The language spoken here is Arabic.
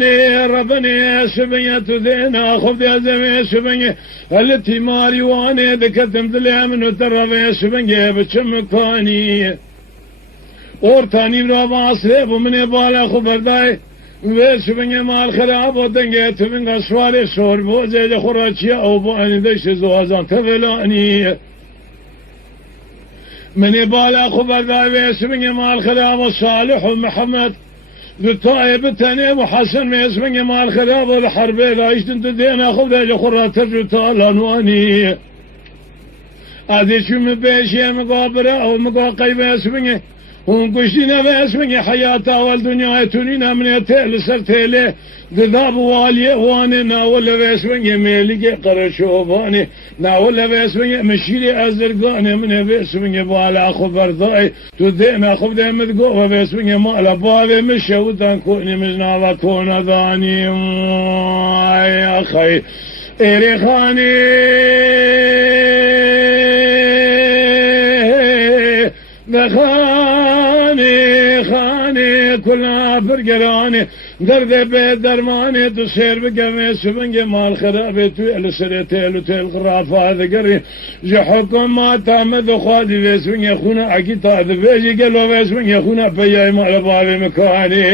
واني ربني سبنية تذينا خذ يا زمي سبنية التي ماري واني ذكتم ذلها من التربية سبنية بتشمكاني اورتاني برابا سيب ومن بالا خبرداي وسبنية مال خراب ودنجت من قصواري صور بوزي خراتشيا او بواني دش زوازان تفلاني من بالا خبرداي وسبنية مال خراب وصالح ومحمد بالطائب الثاني وحسن ما يسمع مع الخلاف والحرب لا يشتن اخذ خرات الرتال انواني هذه شو مبيشي مقابرة او مقاقيب يسمع ونقشنا بيسمع حياته والدنيا تونينا من يتيل سرتيله ذهب والي واني ناول بيسمع ميلي قرشوباني ناول بيسمع مشيري ازرقاني من بيسمع بالا خبر ضاي تدينا خبر مدقوه بيسمع مالا بابي مشي ودان كوني مزنا وكون ذاني يا اخي إريخاني خاني كلها فرقراني درد بيت درماني تصير بقمي سبنجي مال خرابي تويل سريتيل وتيل غرافة ذكري جحكم ما تعمد خادي بيسبنجي خونا عكيتا هذا بيجي قالوا بيسبنجي خونا بياي مال بابي مكاني